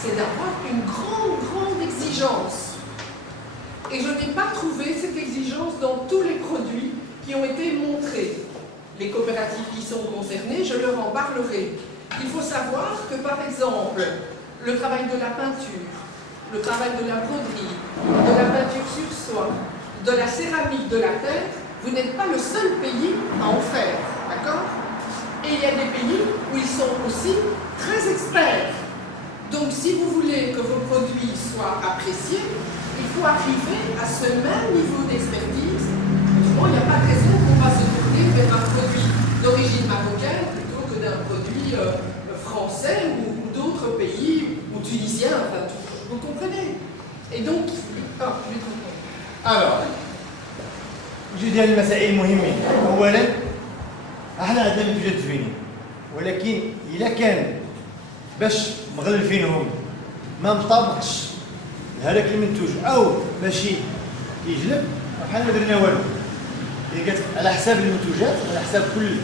c'est d'avoir une grande exigence. Et je n'ai pas trouvé cette exigence dans tous les produits qui ont été montrés. Les coopératives qui sont concernées, je leur en parlerai. Il faut savoir que, par exemple, le travail de la peinture, le travail de la broderie, de la peinture sur soie, de la céramique, de la terre, vous n'êtes pas le seul pays à en faire, d'accord? Et il y a des pays où ils sont aussi très experts. Donc, si vous voulez que vos produits soient appréciés, il faut arriver à ce même niveau d'expertise. Autrement, il n'y a pas de raison qu'on va se tourner vers un produit d'origine marocaine plutôt que d'un produit français ou d'autres pays, ou tunisien, enfin, vous comprenez. Et donc, alors, جوج ديال المسائل مهمين. اولا احنا عندنا منتوجات زوينين، ولكن الا كان باش مغلفينهم ما مطابقش لهذاك المنتوج او ماشي كيجلب، بحال ما درنا والو. اللي قالت على حساب المنتوجات، على حساب كل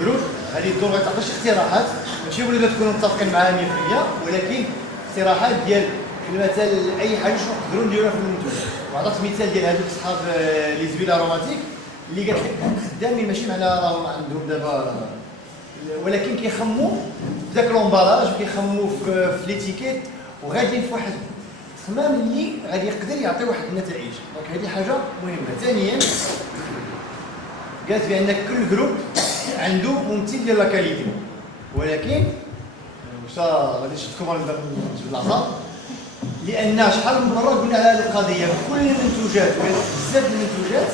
جروب غادي يدور غتعطي شي اقتراحات، ماشي ولينا تكونوا متفقين معها 100%، ولكن اقتراحات ديال مثلا اي حاجه شنو نقدروا نديروها في المنتوجات. وعطات مثال ديال هذوك صحاب لي زويل اروماتيك اللي قالت لك خدامين ماشي معنا راهم عندهم دابا، ولكن كيخموا في ذاك لومبالاج وكيخموا في ليتيكيت وغاديين في واحد التخمام اللي غادي يقدر يعطي واحد النتائج. دونك هذه حاجه مهمه. ثانيا قالت بان كل جروب عنده ممثل ديال لاكاليتي، ولكن واش غادي نشدكم على العصا، لان شحال من مره قلنا على هذه القضيه. كل المنتوجات بزاف المنتوجات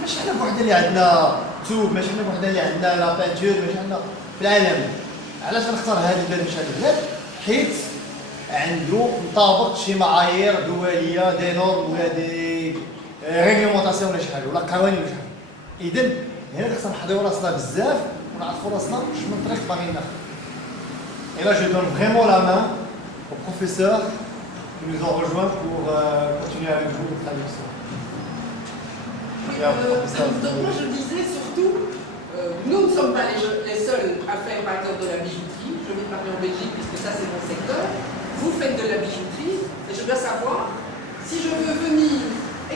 ماشي حنا بوحدنا اللي عندنا توب، ماشي حنا بوحدنا اللي عندنا لا بانتور، ماشي حنا في العالم. علاش غنختار هذا البلد مش هذا البلد؟ حيت عنده مطابق شي معايير دوليه، دي نورم ولا دي ريغلومونطاسيون ولا شي حاجه ولا قوانين ولا شي حاجه. اذا هنا خصنا نحضروا راسنا بزاف ونعرفوا راسنا واش من طريق باغيين ناخذ. Et là, je donne vraiment la main aux professeurs qui nous ont rejoints pour continuer avec vous les traductions. Donc moi, je disais surtout, nous ne sommes pas les seuls à faire, par exemple, de la bijouterie. Je vais parler en Belgique, puisque ça, c'est mon secteur. Vous faites de la bijouterie, et je dois savoir, si je veux venir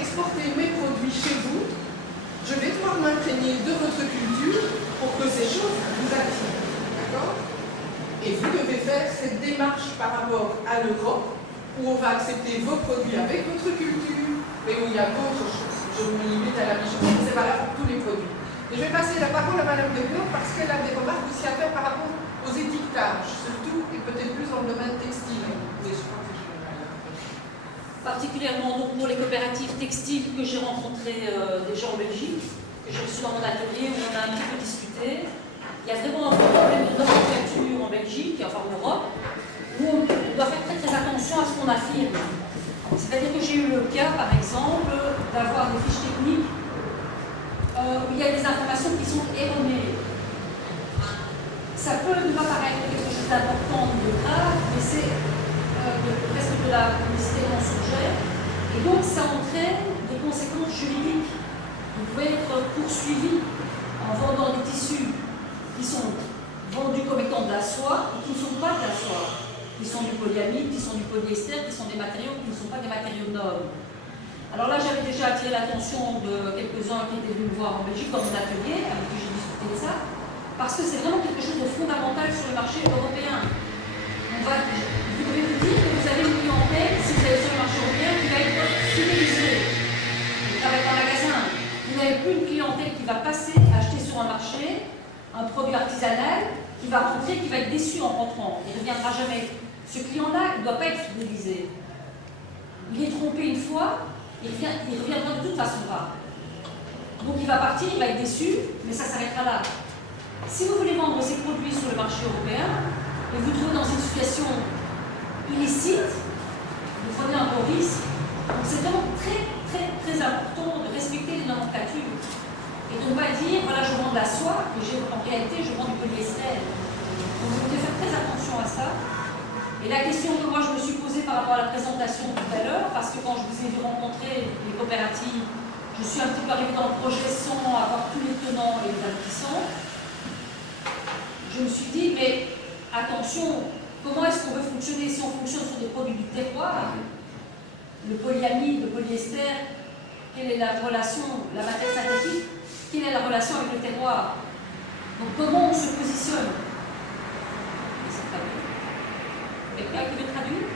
exporter mes produits chez vous, je vais devoir m'imprégner de votre culture pour que ces choses vous attirent. D'accord ? Et vous devez faire cette démarche par rapport à l'Europe, où on va accepter vos produits avec votre culture, mais où il y a d'autres choses. Je me limite à la bijouterie, c'est valable pour tous les produits. Et je vais passer la parole à Madame Debord parce qu'elle a des remarques aussi à faire par rapport aux étiquetages, surtout, et peut-être plus dans le domaine textile. Mais je crois que je vais aller. Particulièrement donc pour les coopératives textiles que j'ai rencontrées déjà en Belgique, que j'ai reçues dans mon atelier, où on a un petit peu discuté. Il y a vraiment un problème de nomenclature en Belgique, enfin en Europe, où on doit faire très très attention à ce qu'on affirme. C'est-à-dire que j'ai eu le cas, par exemple, d'avoir des fiches techniques où il y a des informations qui sont erronées. Ça peut ne pas paraître quelque chose d'important ou de grave, mais c'est presque de la publicité mensongère. Et donc ça entraîne des conséquences juridiques. Vous pouvez être poursuivi en vendant des tissus qui sont vendus comme étant de la soie et qui ne sont pas de la soie, qui sont du polyamide, qui sont du polyester, qui sont des matériaux qui ne sont pas des matériaux nobles. Alors là, j'avais déjà attiré l'attention de quelques-uns qui étaient venus me voir en Belgique dans mon atelier, avec qui j'ai discuté de ça, parce que c'est vraiment quelque chose de fondamental sur le marché européen. Vous devez vous dire que vous avez une clientèle, si vous allez sur le marché européen, qui va être fidélisée. Vous travaillez en magasin. Vous n'avez plus une clientèle qui va passer, acheter sur un marché un produit artisanal, qui va rentrer, qui va être déçu en rentrant. Il ne reviendra jamais. Ce client-là, il ne doit pas être fidélisé. Il est trompé une fois, il reviendra de toute façon pas. Donc il va partir, il va être déçu, mais ça s'arrêtera là. Si vous voulez vendre ces produits sur le marché européen, et vous trouvez dans une situation illicite, vous prenez un gros risque. Donc c'est vraiment très très très important de respecter les nomenclatures. Et de ne pas dire, voilà, je vends de la soie, mais en réalité, je vends du polyester. Donc vous devez faire très attention à ça. Et la question que moi je me suis posée par rapport à la présentation tout à l'heure, parce que quand je vous ai vu rencontrer les coopératives, je suis un petit peu arrivée dans le projet sans avoir tous les tenants et les aboutissants. Je me suis dit, mais attention, comment est-ce qu'on veut fonctionner? Si on fonctionne sur des produits du terroir, le polyamide, le polyester, quelle est la relation, la matière synthétique, quelle est la relation avec le terroir? Donc comment on se positionne? C'est traduit. Quelqu'un qui veut traduire?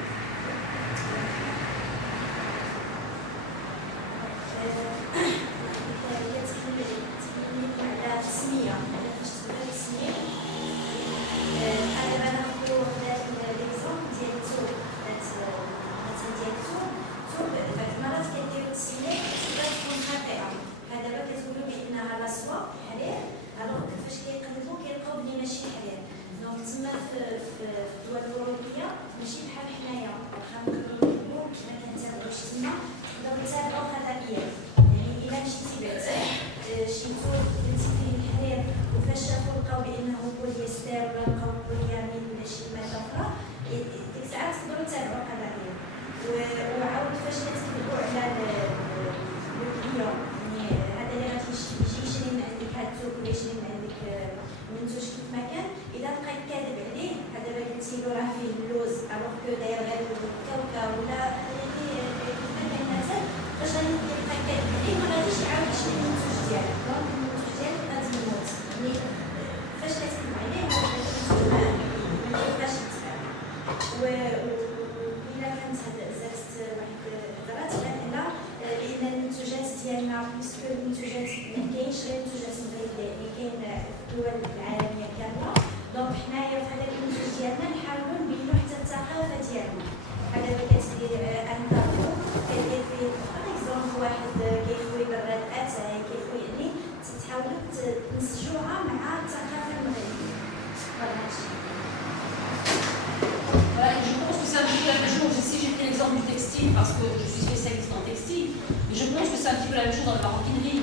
Parce que je suis spécialiste en textile, mais je pense que c'est un petit peu la même chose dans la maroquinerie.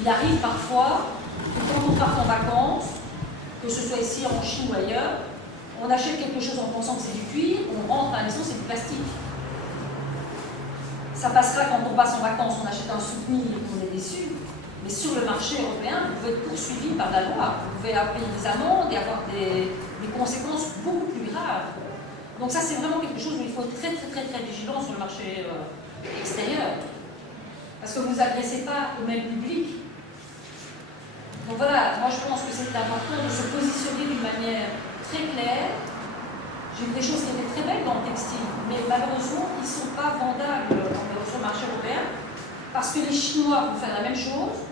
Il arrive parfois que quand on part en vacances, que ce soit ici en Chine ou ailleurs, on achète quelque chose en pensant que c'est du cuir, on rentre à la maison, c'est du plastique. Ça passera quand on passe en vacances, on achète un souvenir et qu'on est déçu, mais sur le marché européen, vous pouvez être poursuivi par la loi, vous pouvez payer des amendes et avoir des conséquences beaucoup plus graves. Donc ça, c'est vraiment quelque chose où il faut être très vigilant sur le marché extérieur. Parce que vous n'agressez pas au même public. Donc voilà, moi je pense que c'est important de se positionner d'une manière très claire. J'ai vu des choses qui étaient très belles dans le textile, mais malheureusement, ils ne sont pas vendables sur le marché européen. Parce que les Chinois vont faire la même chose.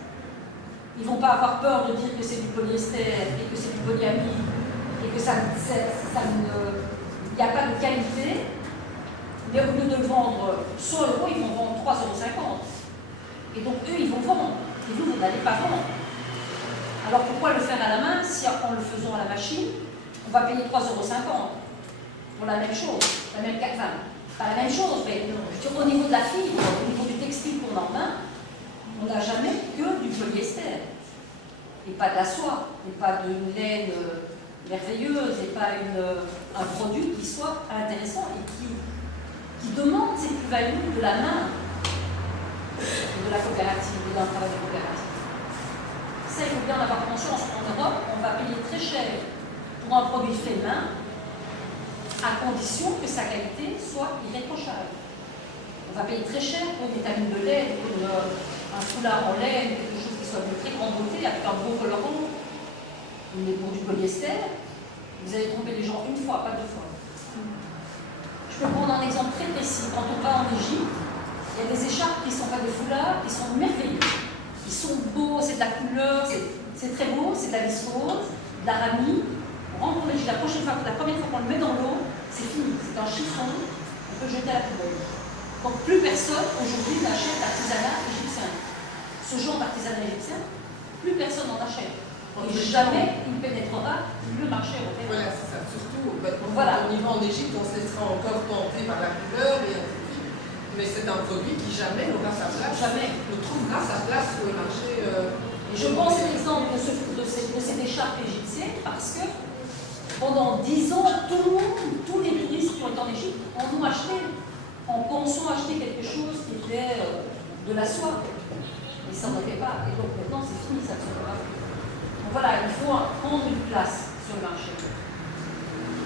Ils ne vont pas avoir peur de dire que c'est du polyester et que c'est du polyamide et que ça ne... Il n'y a pas de qualité, mais au lieu de le vendre 100 €, ils vont vendre 3,50 €. Et donc eux, ils vont vendre, et vous n'allez pas vendre. Alors pourquoi le faire à la main si en le faisant à la machine, on va payer 3,50 € pour la même chose, la même enfin, pas la même chose, mais au niveau de la fibre, au niveau du textile qu'on a en main, on n'a jamais que du polyester, et pas de la soie, et pas d'une laine merveilleuse et pas un produit qui soit intéressant et qui demande ces plus-values de la main de la coopérative et d'un travail de coopérative. Ça, il faut bien en avoir conscience. En Europe, on va payer très cher pour un produit fait main à condition que sa qualité soit irréprochable. On va payer très cher pour une étamine de laine, pour un foulard en laine, quelque chose qui soit de très grande beauté avec un beau coloron. Mais pour du polyester, vous allez tromper les gens une fois, pas deux fois. Je peux prendre un exemple très précis. Quand on va en Égypte, il y a des écharpes qui sont pas des foulards, qui sont merveilleux. Ils sont beaux, c'est de la couleur, c'est très beau, c'est de la viscose, de l'arami. On rentre en Égypte, la première fois qu'on le met dans l'eau, c'est fini. C'est un chiffon, on peut le jeter à la poubelle. Donc plus personne aujourd'hui n'achète d'artisanat égyptien. Ce genre d'artisanat égyptien, plus personne n'en achète. Et jamais il pénétrera le marché européen. Voilà, c'est ça. Surtout, quand voilà. on y va en Égypte, on se laissera encore tenter par la couleur et ainsi de suite. Mais c'est un produit qui jamais n'aura sa place. Jamais. Ne trouvera sa place sur le marché. Et je pense à l'exemple de ces écharpes égyptiennes parce que pendant 10 ans, tous les touristes qui ont été en Égypte en ont acheté, en pensant acheter quelque chose qui était de la soie. Mais ça n'en fait pas. Et donc maintenant, c'est fini, ça ne se fera pas. Donc voilà, il faut prendre une place sur le marché.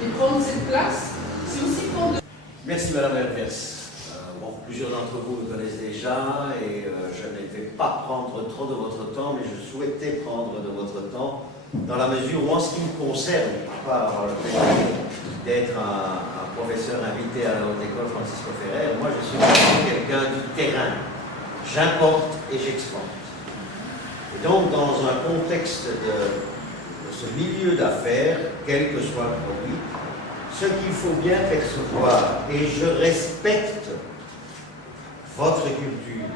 Et prendre cette place, c'est aussi prendre... Merci Madame Herbers. Bon, plusieurs d'entre vous me connaissent déjà et je ne vais pas prendre trop de votre temps, mais je souhaitais prendre de votre temps dans la mesure où, en ce qui me concerne, à part le fait d'être un professeur invité à la Haute École Francisco Ferrer, moi je suis quelqu'un du terrain. J'importe et j'exporte. Et donc, dans un contexte de ce milieu d'affaires, quel que soit le produit, ce qu'il faut bien percevoir, et je respecte votre culture,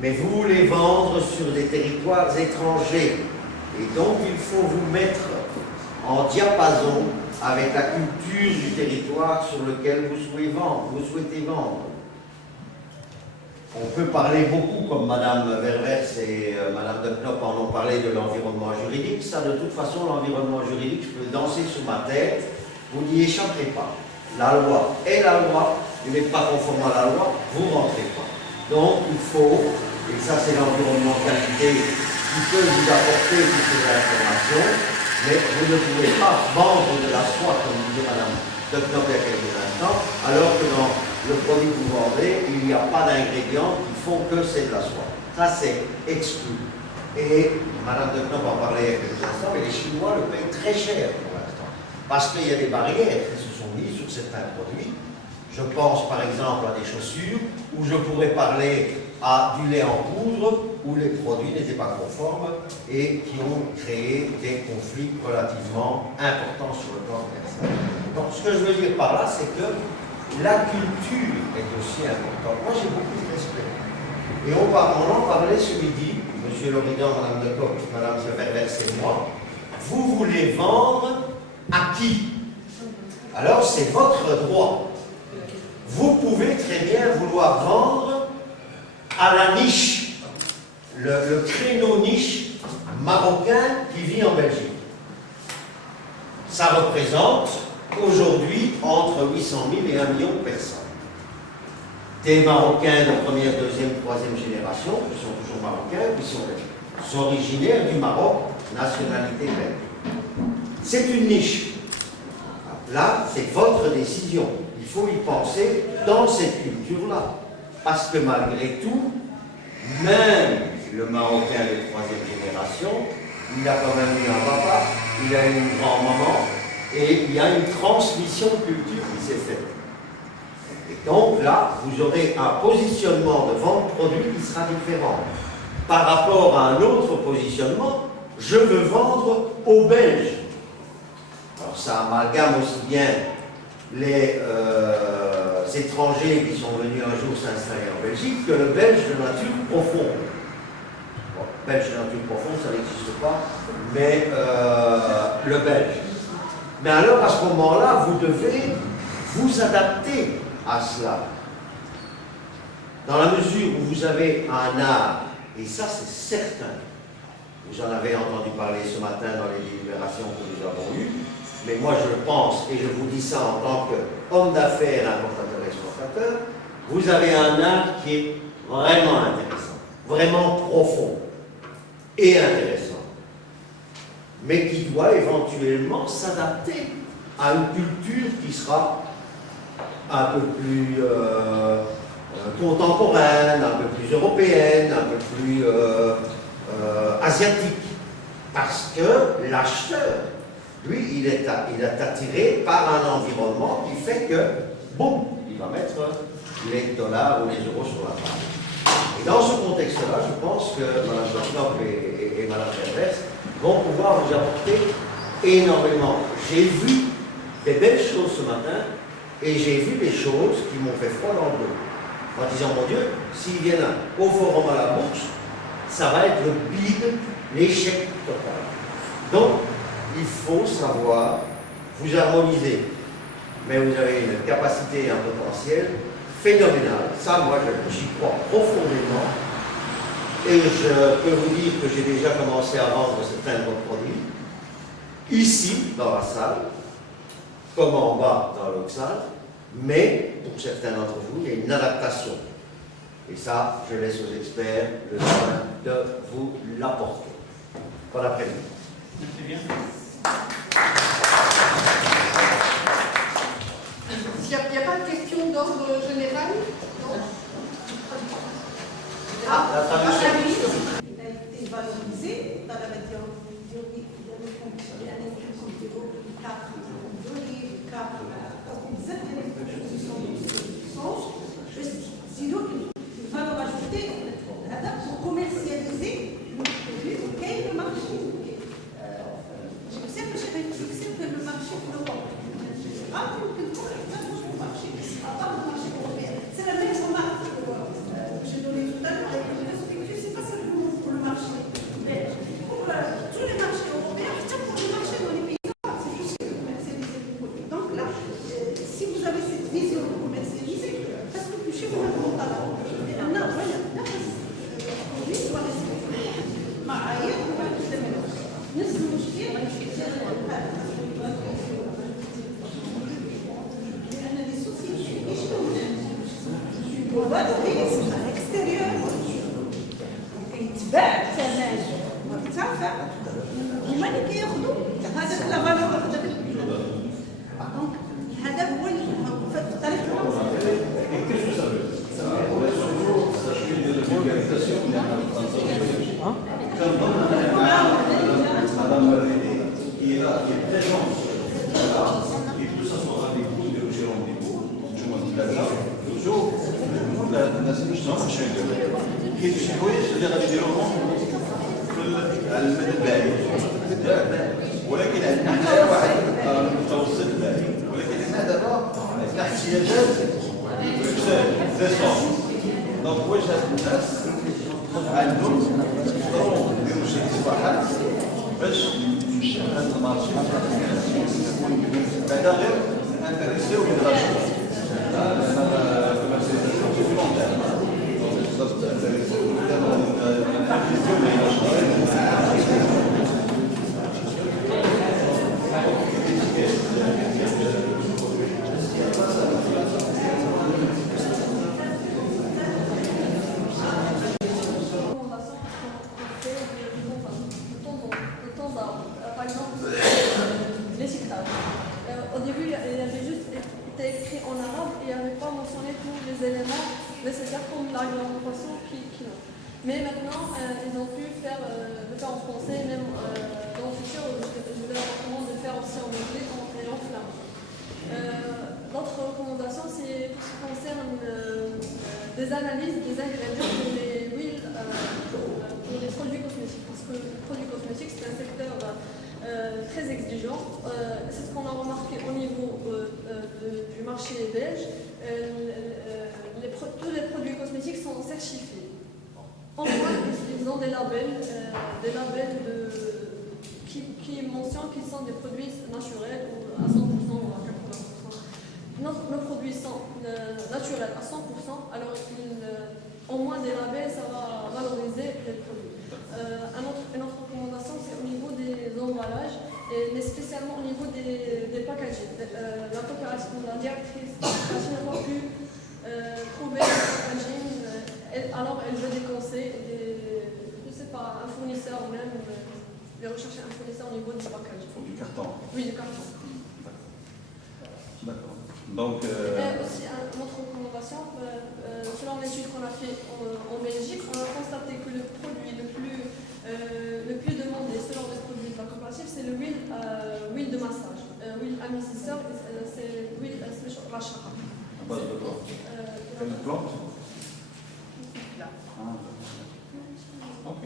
mais vous voulez vendre sur des territoires étrangers, et donc il faut vous mettre en diapason avec la culture du territoire sur lequel vous souhaitez vendre. On peut parler beaucoup, comme Madame Ververs et Madame de Knop en ont parlé, de l'environnement juridique. Ça, de toute façon, l'environnement juridique, je peux danser sur ma tête, vous n'y échapperez pas. La loi est la loi, vous n'êtes pas conforme à la loi, vous ne rentrez pas. Donc, il faut, et ça c'est l'environnement qualité qui peut vous apporter toutes ces informations, mais vous ne pouvez pas vendre de la soie, comme disait Madame de Knop il y a quelques instants, alors que dans le produit que vous vendez, il n'y a pas d'ingrédients qui font que c'est de la soie. Ça, c'est exclu. Et Madame de Knop en parlait il y a quelques instants, mais les Chinois le payent très cher pour l'instant. Parce qu'il y a des barrières qui se sont mises sur certains produits. Je pense par exemple à des chaussures, où je pourrais parler à du lait en poudre, où les produits n'étaient pas conformes et qui ont créé des conflits relativement importants sur le plan commercial. Donc ce que je veux dire par là, c'est que la culture est aussi importante. Moi, j'ai beaucoup de respect. Et on en parlait ce midi, M. Loridan, Mme de Coq, Mme Ververs et moi. Vous voulez vendre à qui? Alors, c'est votre droit. Vous pouvez très bien vouloir vendre à la niche, le créneau niche marocain qui vit en Belgique. Ça représente aujourd'hui entre 800 000 et 1 million de personnes. Des Marocains de première, deuxième, troisième génération, qui sont toujours Marocains, qui sont originaires du Maroc, nationalité belge. C'est une niche. Là, c'est votre décision. Il faut y penser dans cette culture-là. Parce que malgré tout, même le Marocain de troisième génération, il a quand même eu un papa, il a eu une grand-maman, et il y a une transmission de culture qui s'est faite. Et donc là, vous aurez un positionnement de vente produit qui sera différent. Par rapport à un autre positionnement, je veux vendre aux Belges. Alors ça amalgame aussi bien les étrangers qui sont venus un jour s'installer en Belgique que le Belge de nature profonde. Bon, Belge de nature profonde, ça n'existe pas, mais le Belge. Mais alors, à ce moment-là, vous devez vous adapter à cela. Dans la mesure où vous avez un art, et ça c'est certain, vous en avez entendu parler ce matin dans les délibérations que nous avons eues, mais moi je le pense, et je vous dis ça en tant qu'homme d'affaires, importateur, exportateur, vous avez un art qui est vraiment intéressant, vraiment profond et intéressant, mais qui doit éventuellement s'adapter à une culture qui sera un peu plus contemporaine, un peu plus européenne, un peu plus asiatique. Parce que l'acheteur, lui, il est attiré par un environnement qui fait que, boum, il va mettre les dollars ou les euros sur la table. Et dans ce contexte-là, je pense que Mme Knop et Mme Ververs vont pouvoir vous apporter énormément. J'ai vu des belles choses ce matin et j'ai vu des choses qui m'ont fait froid dans le dos. En disant, mon Dieu, s'ils viennent au forum à la bourse, ça va être le bide, l'échec total. Donc, il faut savoir vous harmoniser. Mais vous avez une capacité et un potentiel phénoménal. Ça, moi, j'y crois profondément. Et je peux vous dire que j'ai déjà commencé à vendre certains de vos produits, ici, dans la salle, comme en bas, dans l'autre salle, mais pour certains d'entre vous, il y a une adaptation. Et ça, je laisse aux experts le soin de vous l'apporter. Bon après-midi. Merci bien. n'y a pas de question d'ordre général? Non. La traduction. Il a été valorisé dans la météorologie, sinon, il va leur ajouter pour commercialiser le produit auquel le marché. Je sais que j'ai fixé que le marché de l'Europe. À part le marché européen. C'est la même remarque que j'ai donnée tout à l'heure et que j'ai respectée. C'est pas seulement pour le marché belge. Pour tous les marchés européens, pour le marché dans les pays noirs, c'est juste commercialiser le produit. Donc là, si vous avez cette vision de commercialiser, parce que plus cher, vous n'avez pas là. Non, voilà, lui doit respecter. معايير وما تستمرش. نفس المشكل لأن les sociétés والفالوريزم الاكستيريور كيتباع ثمن مرتفع هما اللي كياخذوا هذاك لا فالور هذاك دونك هذا هو الطريقه. الناس مش ماشيين كاين شي حوايج اللي غادي يديروهم على المدى البعيد ولكن عندنا حنا واحد المتوسط البعيد ولكن حنا دابا عندنا احتياجات ديسون دونك واش هاد الناس عندهم يقدروا يديروا شي اصلاحات باش تمشي هذا المارشي بعدا غير انتريسيو بالغاشي Par exemple, l'étiquetage. Au début, il y avait juste été écrit en arabe et il n'y avait pas mentionné tous les éléments nécessaires comme la réglementation qui l'ont. Mais maintenant, ils ont pu le faire en français, même dans le futur, je leur recommande de le faire aussi en anglais et en flamand. L'autre recommandation, c'est pour ce qui concerne des analyses des ingrédients pour les huiles, pour les produits cosmétiques. Parce que les produits cosmétiques, c'est un secteur très exigeant. C'est ce qu'on a remarqué au niveau du marché belge. Tous les produits cosmétiques sont certifiés. En moins, ils ont des labels qui mentionnent qu'ils sont des produits naturels ou à 100% ou à 80%. Nos produits sont naturels à 100%, alors au moins des labels, ça va valoriser les produits. Une autre recommandation, c'est au niveau des emballages, mais spécialement au niveau des packaging. La coopération, la directrice n'a pas pu trouver le packaging, alors elle veut des conseils, je ne sais pas, un fournisseur même, de rechercher un fournisseur au niveau du packaging. Il faut du carton. Oui, du carton. D'accord. Donc, aussi, une autre recommandation, selon l'étude qu'on a fait en Belgique, on a constaté que le produit le plus demandé selon les produits de la coopérative, c'est l'huile de massage. L'huile amincisseur, c'est l'huile rachat. à base de quoi Quelle plante Ok.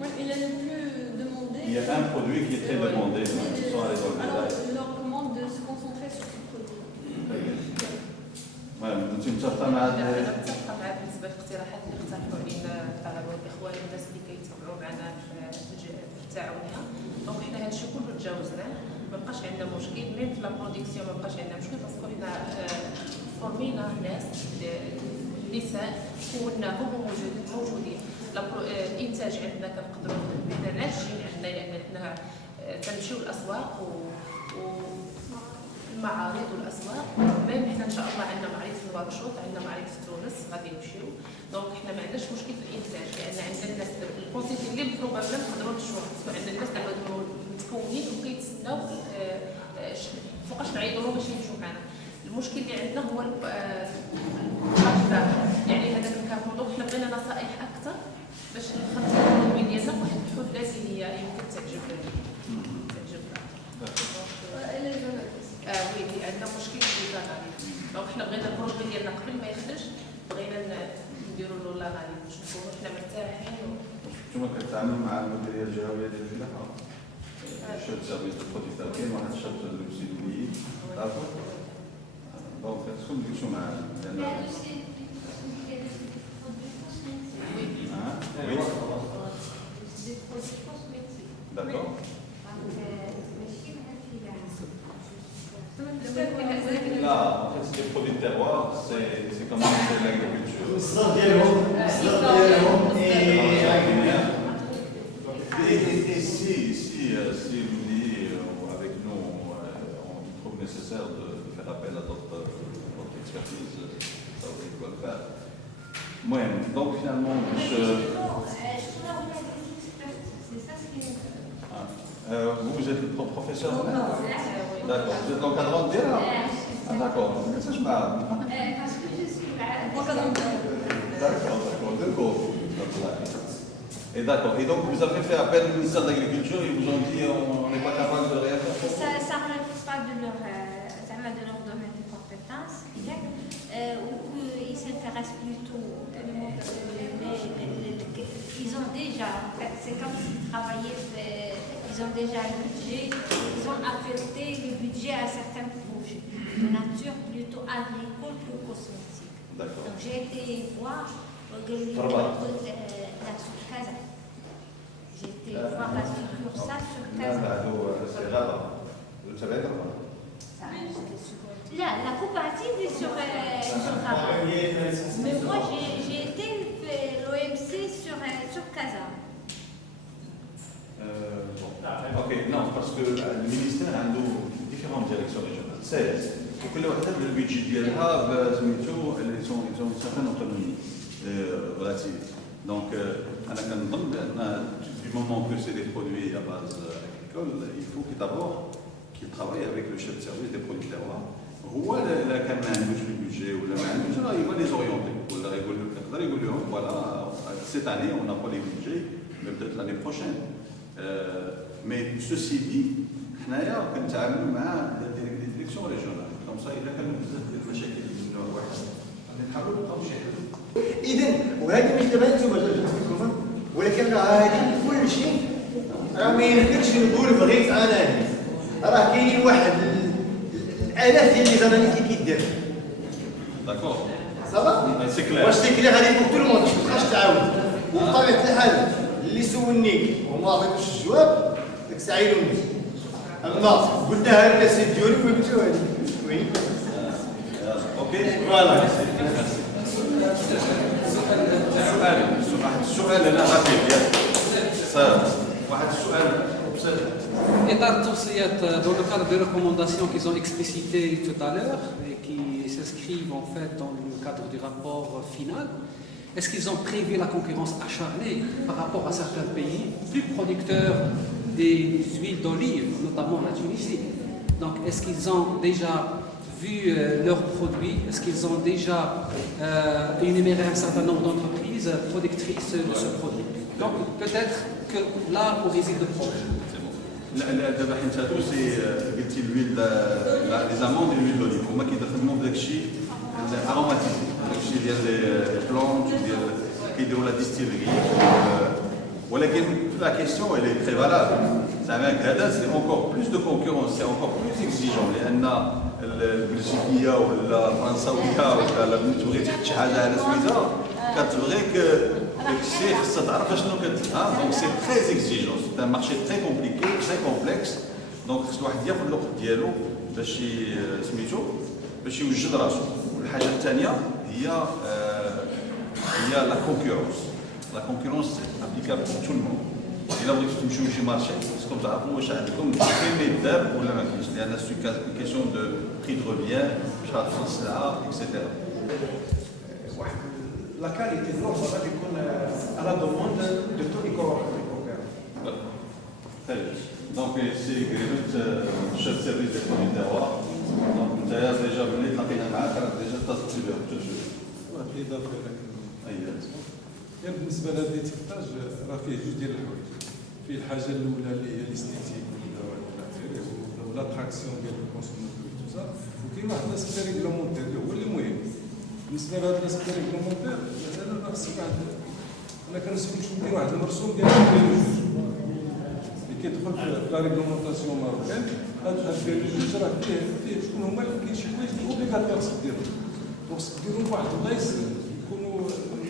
Oui, il est le plus demandé. Il y a un produit qui est très demandé, sans aller dans le Alors, détail. je leur recommande de se concentrer sur ce produit. انت متفقه مع انا متفقه معك بالنسبه للاقتراحات اللي اقترحوا علينا الطلبه والاخوان والناس اللي كيتبعوا معنا في التعاونيه. دونك حنا هادشي كله تجاوزناه، ما بقاش عندنا مشكل، ميم في لا برودكسيون ما بقاش عندنا مشكل باسكو حنا فورمينا ناس النساء كوناهم موجودين. الانتاج عندنا كنقدروا بنا ناجحين عندنا لان حنا تنمشيو للاسواق المعارض والاسواق. ميم حنا ان شاء الله عندنا معرض في نواكشوط، عندنا معرض في تونس غادي نمشيو. دونك حنا ما عندناش مشكل في الانتاج لان عندنا الناس الكونتيتي اللي مطلوبه بلا نقدروا نشوفوا، باسكو عندنا الناس دابا متكونين وكيتسناو فوقاش نعيطوا لهم باش يمشيو معنا. المشكل اللي عندنا هو يعني هذاك الكارطون. دونك حنا بغينا نصائح اكثر باش نخدموا البرودوي ديالنا بواحد الحدود اللي هي يمكن تعجب وي عندنا مشكل في الزغاليل. دونك حنا بغينا البرودوي ديالنا قبل ما يخرج بغينا نديروا له لا غالي باش نكونوا حنا مرتاحين. نتوما كتعاملوا مع المديريه الجهويه ديال الفلاحه، الشاب سيرفيس دو بروديكتور كاين واحد الشاب سيدوي تعرفوا دونك خصكم تجلسوا معاه لان oui d'accord là en fait c'est des produits de terroir, c'est comment c'est l'agriculture et si vous dites avec nous on trouve nécessaire de faire appel à votre expertise, ça vous pouvez le faire. Ouais, donc finalement, vous êtes le professeur? D'accord, vous êtes l'encadrant de Dira? Ah, d'accord, ça je parle. D'accord. Et d'accord, et donc vous avez fait appel au ministère de l'Agriculture, ils vous ont dit on n'est pas capable de rien faire? Ça ne relève pas de leur domaine de compétence. Ils s'intéressent plutôt. Ils ont déjà, c'est comme s'ils travaillaient, ils ont déjà un budget, ils ont affecté le budget à certains projets de nature plutôt agricole que cosmétique. Donc j'ai été voir la Casa. J'ai été voir la succursale sur Casa. La coopérative est sur Rabat. Mais moi, j'ai été l'OMC sur Casa. Ok, non, parce que le ministère a différentes directions régionales, 16. وكل وحده بالبيدجي ديالها سميتو ils ont une certaine autonomie relative. Donc انا كنظن بان du moment que c'est des produits à base agricole, il faut que d'abord qu'ils travaillent avec le chef de service des produits terroirs. هو لا كان ما عندوش في البيدجي ولا ما عندوش راه يبغى لي زوريونتي ولا يقدر يقول لهم voilà cette année on n'a pas les budgets mais peut-être l'année prochaine. Mais ceci dit حنايا كنتعاملوا مع les directions régionales comme ça الا كانوا بزاف ديال المشاكل من النوع واحد نحاولوا نلقاو شي حل. اذا وهذه مش دابا انتم جاتكم ولكن راه هذه كل شيء راه ما يمكنش نقول بغيت انا راه كاينين واحد الالاف ديال لي زاناليز اللي كيديروا. داكور صافا سي كلير واش سي كلير غادي بوك تو الموند ما تبقاش تعاود وبطبيعه الحال اللي سولنيك وما عطيتوش الجواب ديك الساعه يلومني اما قلتها لك السيد ديالي وقلتو هذه وي اوكي فوالا. واحد السؤال انا غادي واحد السؤال État dans le cadre des recommandations qu'ils ont explicitées tout à l'heure et qui s'inscrivent en fait dans le cadre du rapport final, est-ce qu'ils ont prévu la concurrence acharnée par rapport à certains pays plus producteurs des huiles d'olive, notamment la Tunisie? Donc est-ce qu'ils ont déjà vu leurs produits? Est-ce qu'ils ont déjà énuméré un certain nombre d'entreprises productrices de ce produit? Donc peut-être que là où réside le problème. لا دابا حيت هادو سي قلتي الويل لي زاموند الويل دوليف هما كيدخلوا في داك الشيء اروماتيزي داك الشيء ديال لي بلونت ديال كيديروا لا ديستيلري ولكن لا كيسيون elle est très valable زعما هذا سي encore plus de concurrence c'est encore plus exigeant لان البلجيكيه ولا الفرنساويه ولا تبغي تحط شي حاجه على سميتها كتبغي c'est خصها تعرف شنو كتبغى دونك سي تري اكزيجون سي ان مارشي تري كومبليكي تري كومبلكس دونك خص الواحد ياخذ الوقت ديالو باش سميتو باش يوجد راسو. والحاجه الثانيه هي لا كونكورونس ابليكابل تو تو الموند. الا بغيتو تمشيو لشي مارشي خصكم تعرفوا واش عندكم كاين اللي يدار ولا ما كاينش لان سي كيسيون دو بري دو ريفيان باش غتوصل السلعه اكسيتيرا. La qualité de l'offre va être à la demande de tous les coopérateurs. Donc, c'est le chef de service des produits terroirs. ديجا ملي تلاقينا معاك راه ديجا اتصلت بها التجربه. واحد الاضافه اييه. يعني بالنسبه لهذا التيكتاج راه فيه جوج ديال الحوايج. فيه الحاجه الاولى اللي هي الاستيتيك ولا تراكسيون ديال الكونسوماتور وتوزا، وكاين واحد الاسبيكت ريغلومونتير اللي هو اللي مهم. بالنسبه لهذا الاسبيكت ريغلومونتير مثلا راه خصك واحد انا كنسول ندير واحد المرسوم ديال البيولوجي اللي كيدخل في لا ريغلومونطاسيون ماروكان. هذا البيولوجي راه فيه شكون هما كاين شي حوايج اللي اوبليغاتوار خصك ديرهم، خصك ديرهم بواحد البلايص يكونوا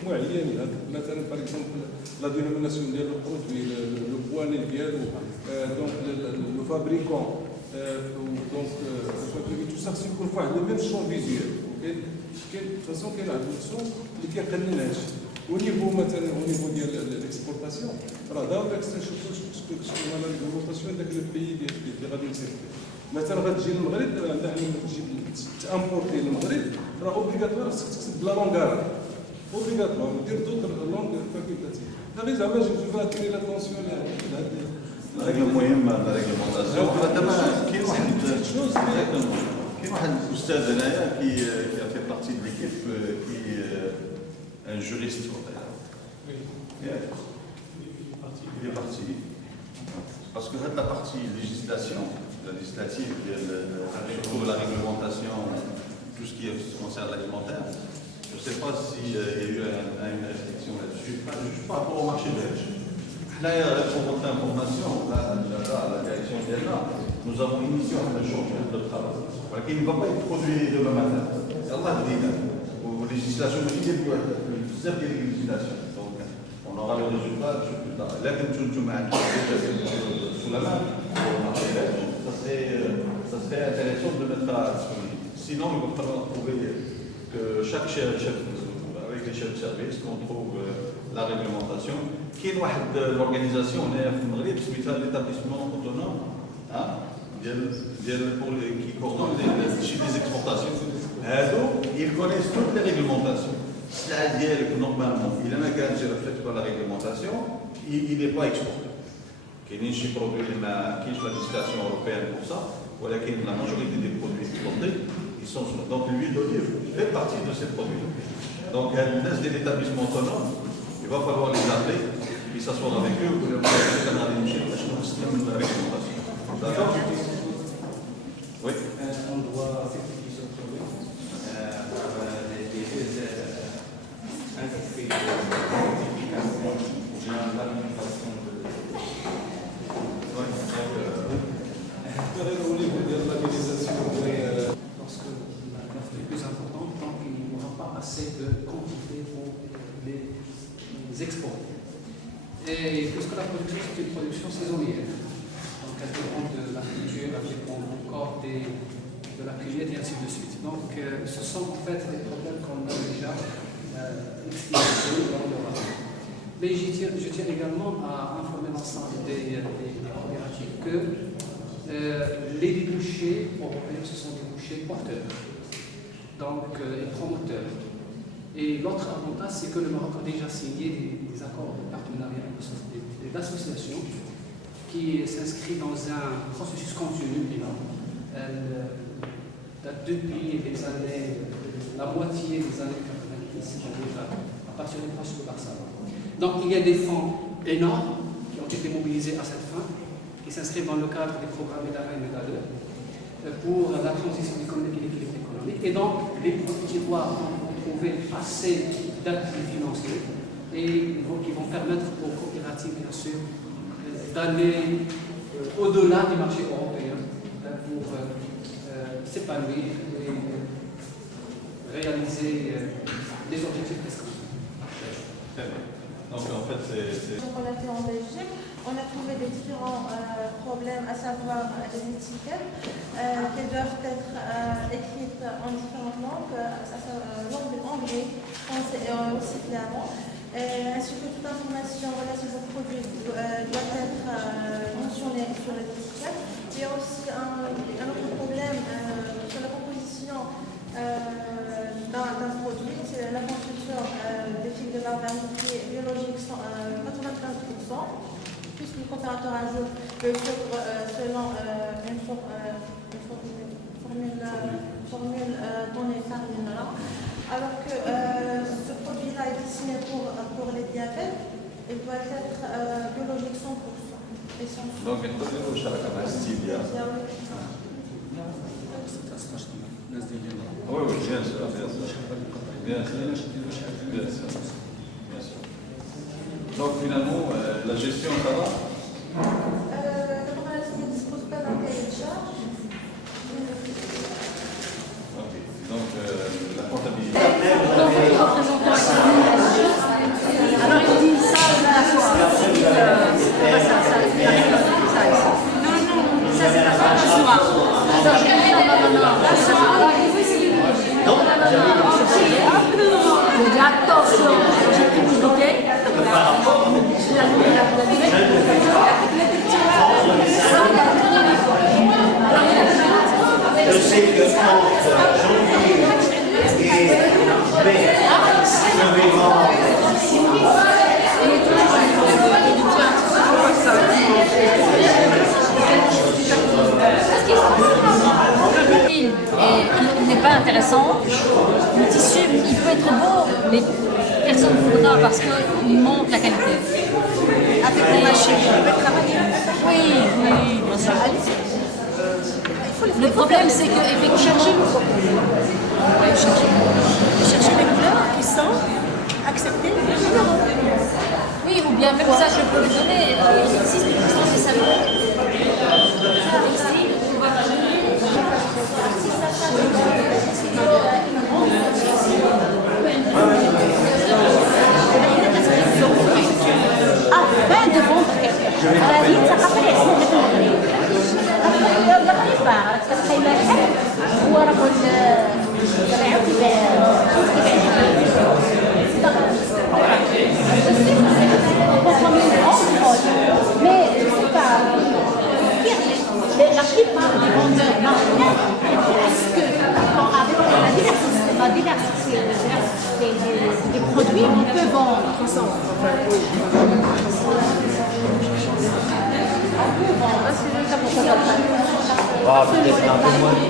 معينين. مثلا باغ اكزومبل لا دينوميناسيون ديال البرودوي، لو بواني ديالو، دونك لو فابريكون، دونك تو سا خصو يكون فواحد لو ميم شون فيزيوال. كاين فاصون كاين واحد المرسوم اللي كيقنن هادشي. ونيفو مثلا ونيفو ديال الاكسبورتاسيون راه دابا كنشوفوا شكون هو لا ريغلومونطاسيون داك لو بيي اللي غادي نسيرفي. مثلا غتجي للمغرب عندها تجي تامبورتي للمغرب راه اوبليغاتوار خصك تكتب بلا لونغ اوبليغاتوار دير دوطر لونغ فاكولتاتيف. هذا زعما جو فاتيري لاتونسيون لهاد حاجه مهمه لا ريغلومونطاسيون. دابا كاين واحد الاستاذ هنايا كي في بارتي دو ليكيب كي ان جوريست il est parti. Parce que la partie législation, la législative, surtout la réglementation, tout ce qui concerne l'alimentaire, je ne sais pas s'il y a eu une restriction là-dessus. Pas rapport au marché belge. Là, pour votre information, la direction d'Ella, nous avons initié un changement de travail. Voilà, qui ne va pas être produit demain matin. C'est Allah qui dit, aux législations, mais il y a des législations. Donc, on aura le résultat plus tard. Là, quand tu m'as dit sous la main, ça serait intéressant de mettre à disponibilité. Sinon, il va falloir trouver que chaque chef, avec les chefs de service, qu'on trouve la réglementation. Qui est l'organisation, on est à l'établissement autonome, qui coordonne les exportations. Ils connaissent toutes les réglementations. C'est-à-dire que normalement, il y en a qui ne respectent pas la réglementation, il n'est pas exporté. Il y a des produits qui sont la législation européenne pour ça, ou la majorité des produits exportés, ils sont sur. Donc l'huile d'olive fait partie de ces produits. Donc elle laisse de l'établissement autonome, il va falloir les appeler, puis s'asseoir avec eux, pour leur dire la réglementation. D'accord? Oui. On doit certifier ce produit. au niveau de la labellisation. Lorsque l'offre est plus importante, tant qu'il n'y aura pas assez de quantité pour les exporter. Et puisque la production, c'est une production saisonnière, donc elle dépend de la culture, elle dépend encore de la cueillette et ainsi de suite. Donc ce sont en fait des problèmes qu'on a déjà expliqués dans le rapport. Mais je tiens également à informer l'ensemble des coopératives que les débouchés européens, ce sont des débouchés porteurs, donc et promoteurs. Et l'autre avantage, c'est que le Maroc a déjà signé des accords de partenariat et d'association qui s'inscrit dans un processus continu. Elle date depuis les années, la moitié des années 90, c'est-à-dire à partir du processus de Barcelone. Donc il y a des fonds énormes qui ont été mobilisés à cette fin, qui s'inscrivent dans le cadre des programmes MEDARA et MEDA2 pour la transition économique et l'équilibre économique. Et donc les territoires vont trouver assez d'appui financiers et qui vont permettre aux coopératives, bien sûr, d'aller au-delà du marché européen pour s'épanouir et réaliser les objectifs prescrits. Donc en fait, c'est... Donc on a fait en Belgique, on a trouvé des différents problèmes, à savoir les étiquettes qui doivent être écrites en différentes langues, langue anglais, français et aussi flamand, ainsi que toute information relative aux produits doit être mentionnée sur l'étiquette. Il y a aussi un autre problème sur la composition d'un produit, c'est la construction des fibres de la vanille biologique 95%, puisque le coopérateur ajoute le sucre selon une formule formule dans les farines-là, alors que ce produit-là est destiné pour les diabètes, il doit être biologique 100%. Et 100%. Donc, il faut que شراكة مع ستيفيا. Oui, oui, bien sûr, bien sûr. Bien sûr. Bien sûr. Bien sûr. Donc, finalement, la gestion, ça va? Le moralisme ne dispose pas d'un cahier de charge. Ok. Donc, la comptabilité. Alors il dit ça, la fois. Ça c'est la je dis attention, j'ai pris du bouquet. Je sais que entre janvier et mai, je vais vendre. Il n'est pas intéressant. Le tissu, il peut être beau, mais personne ne voudra parce qu'il manque la qualité. Avec les machines, on peut travailler. Oui, bien sûr. Le problème, c'est qu'effectivement, chercher les couleurs qui sont acceptées. Oui, ou bien même ça, je peux le donner. Il existe une question de savoir. Afin de vendre quelque chose. À la limite, ça rappelle les mais c'est pas la plupart des vendeurs marginaux, est-ce que avec la diversité des produits, on peut vendre ensemble. Ah, peut-être un peu moins de